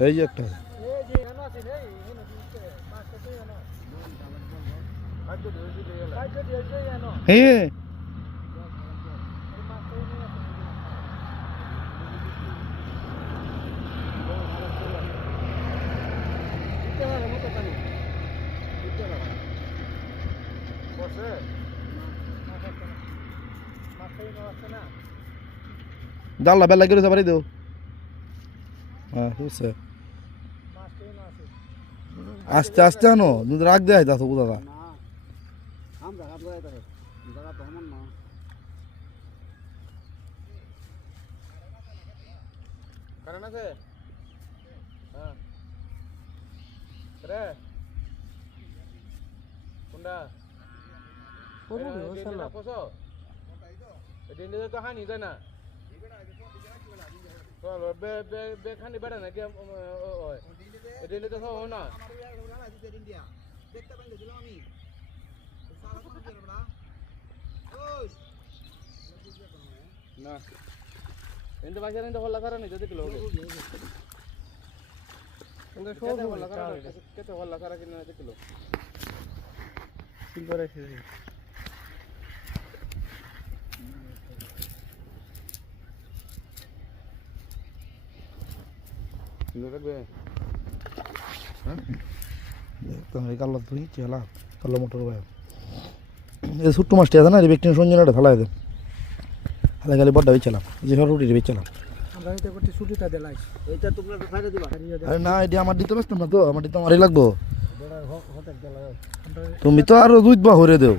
এই যে একটা হ্যাঁ জানলা বেলা গেলে যাবারই দেও হ্যাঁ বুঝছে আস্তে আস্তে আনো তুমি রাখ দেয় তা তো দাদা কারণ আছে হ্যাঁ রে কোনটা কোসো এদিন তো হানি যায় না চলো বে বে বে খানি বেড়া না কি ওই এদিন তো সব না দেখতে পাইলে দিলাম আমি সারা কত করে বড়া ওই না এন্ড বাজার এন্ড হল্লা করে না যদি কিলো এন্ড সব হল্লা করে কত হল্লা করে কিনা দেখলো কি করে আছে লাগবে হ্যাঁ তুমি কালো তুই চলা কালো মোটর ভাই এই ছোট্ট মাছটা আছে না রিবেক্টিন সঞ্জনাটা ফেলাই দে হালে গালি বড় বেচলাম যে রুটি বেচলাম আমরা এটা করতে ছুটিটা দিলাই এইটা তোমরা তো ফাইরা দিবা আরে না এটা আমার দিতে পারছ না তো আমার দিতে আমারই লাগবো তুমি তো আরো দুধ বা হরে দেও